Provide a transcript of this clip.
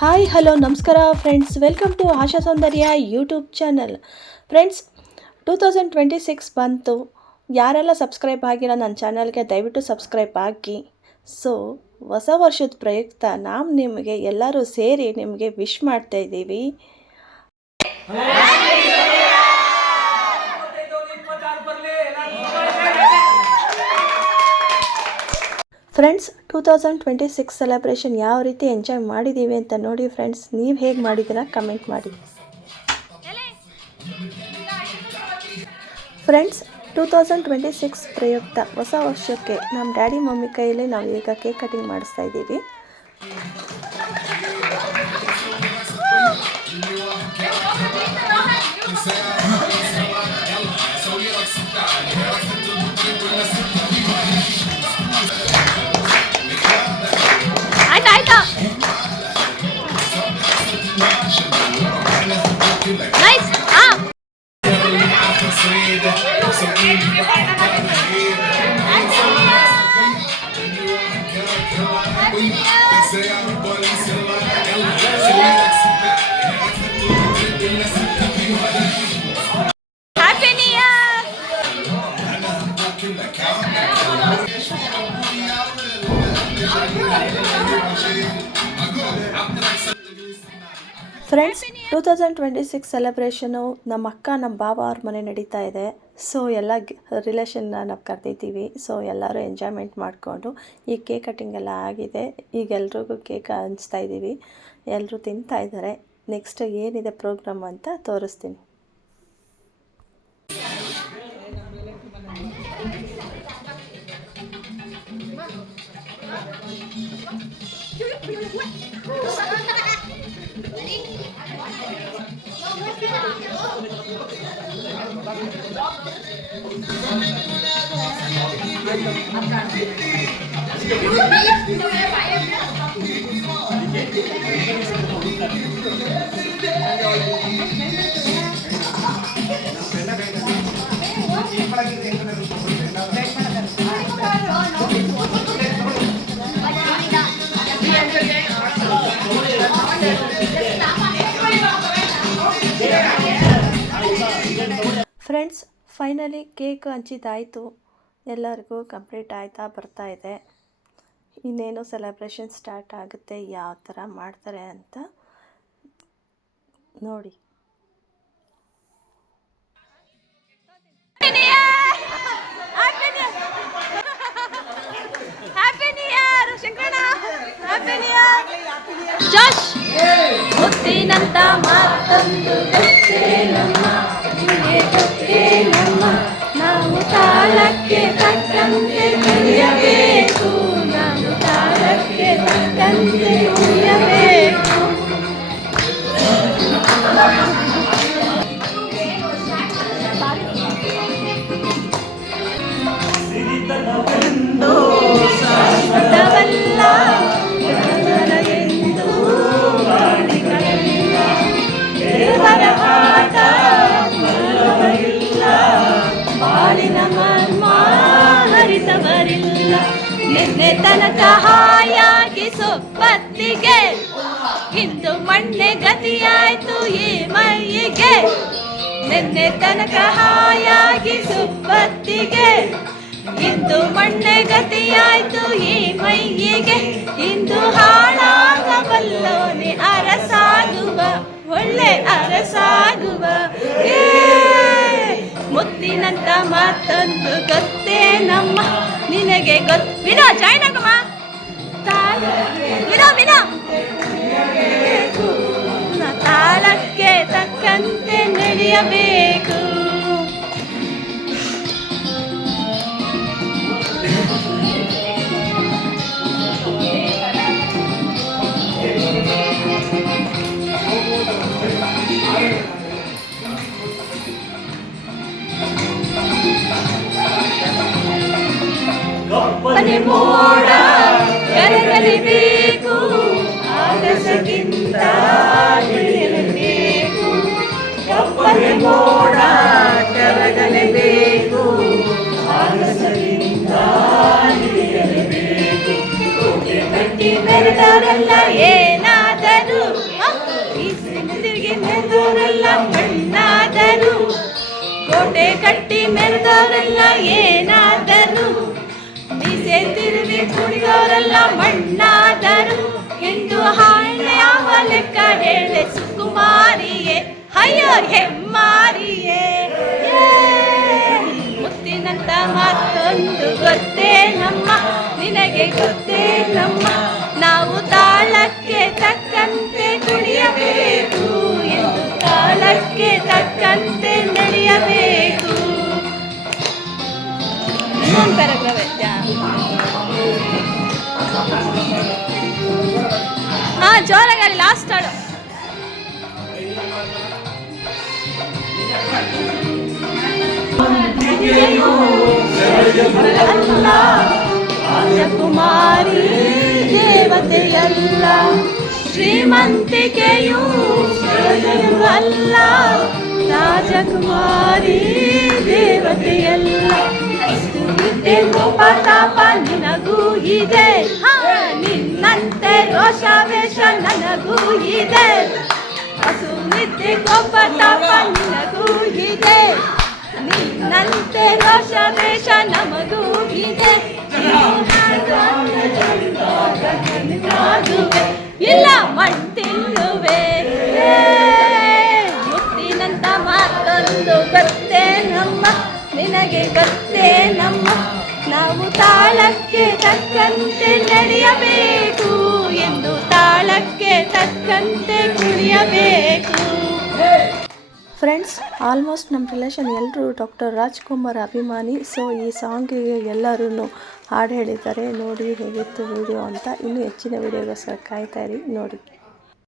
Hi hello ನಮಸ್ಕಾರ friends, welcome to Asha Soundarya YouTube channel. Friends, 2026 ಬಂತು. ಯಾರೆಲ್ಲ ಸಬ್ಸ್ಕ್ರೈಬ್ ಆಗಿಲ್ಲ ನನ್ನ ಚಾನಲ್ಗೆ ದಯವಿಟ್ಟು ಸಬ್ಸ್ಕ್ರೈಬ್ ಆಗಿ. ಸೊ ಹೊಸ ವರ್ಷದ ಪ್ರಯುಕ್ತ ನಾವು ನಿಮಗೆ ಎಲ್ಲರೂ ಸೇರಿ ನಿಮಗೆ ವಿಶ್ ಮಾಡ್ತಾ ಇದ್ದೀವಿ. ಫ್ರೆಂಡ್ಸ್, 2026 ಸೆಲೆಬ್ರೇಷನ್ ಯಾವ ರೀತಿ ಎಂಜಾಯ್ ಮಾಡಿದ್ದೀವಿ ಅಂತ ನೋಡಿ ಫ್ರೆಂಡ್ಸ್. ನೀವು ಹೇಗೆ ಮಾಡಿದ್ದೀರಾ ಕಮೆಂಟ್ ಮಾಡಿ. ಫ್ರೆಂಡ್ಸ್, 2026 ಪ್ರಯುಕ್ತ ಹೊಸ ವರ್ಷಕ್ಕೆ ನಮ್ಮ ಡ್ಯಾಡಿ ಮಮ್ಮಿ ಕೈಯಲ್ಲಿ ನಾವು ಈಗ ಕೇಕ್ ಕಟಿಂಗ್ ಮಾಡಿಸ್ತಾ ಇದ್ದೀವಿ. ಫ್ರೆಂಡ್ಸ್, 2026 ಸೆಲೆಬ್ರೇಷನು ನಮ್ಮ ಅಕ್ಕ ನಮ್ಮ ಬಾಬಾ ಅವ್ರ ಮನೆ ನಡೀತಾ ಇದೆ. ಸೊ ಎಲ್ಲ ರಿಲೇಷನ್ನ ನಾವು ಕರೆದಿದ್ದೀವಿ. ಸೊ ಎಲ್ಲರೂ ಎಂಜಾಯ್ಮೆಂಟ್ ಮಾಡಿಕೊಂಡು ಈ ಕೇಕ್ ಕಟ್ಟಿಂಗ್ ಎಲ್ಲ ಆಗಿದೆ. ಈಗ ಎಲ್ರಿಗೂ ಕೇಕ್ ಹಂಚ್ತಾ ಇದ್ದೀವಿ. ಎಲ್ಲರೂ ತಿಂತಾ ಇದ್ದಾರೆ. ನೆಕ್ಸ್ಟ್ ಏನಿದೆ ಪ್ರೋಗ್ರಾಮ್ ಅಂತ ತೋರಿಸ್ತೀನಿ. ಫ್ರೆಂಡ್ಸ್, ಫೈನಲಿ ಕೇಕ್ ಹಂಚಿದ್ದಾಯಿತು. ಎಲ್ಲರಿಗೂ ಕಂಪ್ಲೀಟ್ ಆಯ್ತಾ ಬರ್ತಾ ಇದೆ. ಇನ್ನೇನು ಸೆಲೆಬ್ರೇಷನ್ ಸ್ಟಾರ್ಟ್ ಆಗುತ್ತೆ. ಯಾವ ಥರ ಮಾಡ್ತಾರೆ ಅಂತ ನೋಡಿ. ಮುತ್ತಿನಂತ ಮಾತೊಂದು ನಾವು ತಾಳಕ್ಕೆ ತಕ್ಕಂತೆ ಕಲಿಯಬೇಕು. ನಾವು ತಾಳಕ್ಕೆ ತಕ್ಕಂತೆ ಉಳಿಯಬೇಕು. ಶಾಶ್ವತವಲ್ಲ ಎಂದು ದೇವರ ಆಟ ಬಾಳಿನ ಮರ್ಮ ಹರಿತವರಿಲ್ಲ. ನಿನ್ನೆ ತನಕ ಹಾಯಾಗಿ ಸೊಪ್ಪತ್ತಿಗೆ ಇಂದು ಮಣ್ಣೆ ಗತಿಯಾಯ್ತು ಈ ಮೈಯಿಗೆ. ನಿನ್ನೆ ತನಕ ಹಾಯಾಗಿ ಸೊಪ್ಪತ್ತಿಗೆ ಇಂದು ಮಣ್ಣೆ ಗತಿಯಾಯ್ತು ಈ ಮೈಯಿಗೆ. ಇಂದು ಹಾಳಾಗಬಲ್ಲೋನೆ ಅರಸಾಗುವ, ಒಳ್ಳೆ ಅರಸಾಗುವ. ಮುತ್ತಿನಂತ ಮಾತೊಂದು ಗೊತ್ತೇ ನಮ್ಮ ನಿನಗೆ ವಿನೋ ಜಾಯ್ನ್ ಆಗಮ್ಮ. ವಿನೋ ತಾಳಕ್ಕೆ ತಕ್ಕಂತೆ ನಡೆಯಬೇಕು. ಕಪ್ಪನೆ ಮೋಡ ಕರಗಲಿಬೇಕು, ಆಗಸಕ್ಕಿಂತ ಇಳಿಯಲೇಬೇಕು. ಕಪ್ಪನೆ ಮೋಡ ಕರಗಲೇಬೇಕು, ಆಗಸಕ್ಕಿಂತ ಇಳಿಯಲೇಬೇಕು. ಕೋಟೆ ಕಟ್ಟಿ ಬೆರೆದವರೆಲ್ಲ ಏನಾದರೂ ಹಾಕಿ ಮೆರೆದವರೆಲ್ಲ ಮಣ್ಣಾದರು, ಕೋಟೆ ಕಟ್ಟಿ ಮೆರೆದವರೆಲ್ಲ ಏನಾದರು, ಮೀಸೆ ತಿರುವಿ ಕುಡಿದವರೆಲ್ಲ ಮಣ್ಣಾದರು ಎಂದು ಯಾವ ಲೆಕ್ಕ ಹೇಳೆ ಸುಕುಮಾರಿಯೇ, ಅಯ್ಯೋ ಹೆಮ್ಮಾರಿಯೇ. ಮುತ್ತಿನಂತ ಮತ್ತೊಂದು ಗೊತ್ತೇ ನಮ್ಮ, ನಿನಗೆ ಗೊತ್ತೇ ನಮ್ಮ, ನಾವು ತಾಳಕ್ಕೆ ತಕ್ಕಂತೆ ಕುಡಿಯಬೇಕು ಎಂದು ತಾಳಕ್ಕೆ ತಕ್ಕಂತೆ ನಡೆಯಬೇಕು. ಜೋರಾಗಿ ಲಾಸ್ಟ್ ಹಾಡು. ರಾಜಕುಮಾರಿ ದೇವತೆಯಲ್ಲ, ಶ್ರೀಮಂತಿಕೆಯೂ ಅಲ್ಲ, ರಾಜಕುಮಾರಿ ದೇವತೆಯಲ್ಲ. ವಿದ್ಯೆ ಕೋಪ ತಾಪ ನಿನಗೂ ಇದೆ, ನಿನ್ನಂತೆ ರೋಷಾವೇಶ ನನಗೂ ಇದೆ. ಹಸು ನಿದ್ದೆ ಕೋಪ ತಾಪ ನಿನಗೂ ಇದೆ, ನಿನ್ನಂತೆ ರೋಷಾವೇಶ ನಮಗೂ ಇದೆ. ಇಲ್ಲ ಮಣ್ತಿಲ್ಲುವೆ, ಮುತ್ತಿನಂತ ಮಾತೊಂದು ಗೊತ್ತೇ ನಮ್ಮ, ನಿನಗೆ ಗೊತ್ತೇ ನಮ್ಮ, ನಾವು ತಾಳಕ್ಕೆ ತಕ್ಕಂತೆ ನಡೆಯಬೇಕು ಎಂದು ತಾಳಕ್ಕೆ ತಕ್ಕಂತೆ ಕುಡಿಯಬೇಕು. ಫ್ರೆಂಡ್ಸ್, ಆಲ್ಮೋಸ್ಟ್ ನಮ್ಮ ರಿಲೇಷನ್ ಎಲ್ಲರೂ ಡಾಕ್ಟರ್ ರಾಜ್ಕುಮಾರ್ ಅಭಿಮಾನಿ. ಸೊ ಈ ಸಾಂಗಿಗೆ ಎಲ್ಲರೂ ಹಾಡು ಹೇಳಿದ್ದಾರೆ. ನೋಡಿ ಹೇಗಿತ್ತು ವಿಡಿಯೋ ಅಂತ. ಇನ್ನೂ ಹೆಚ್ಚಿನ ವಿಡಿಯೋಗೋಸ್ಕರ ಕಾಯ್ತಾ ಇರಿ, ನೋಡಿ.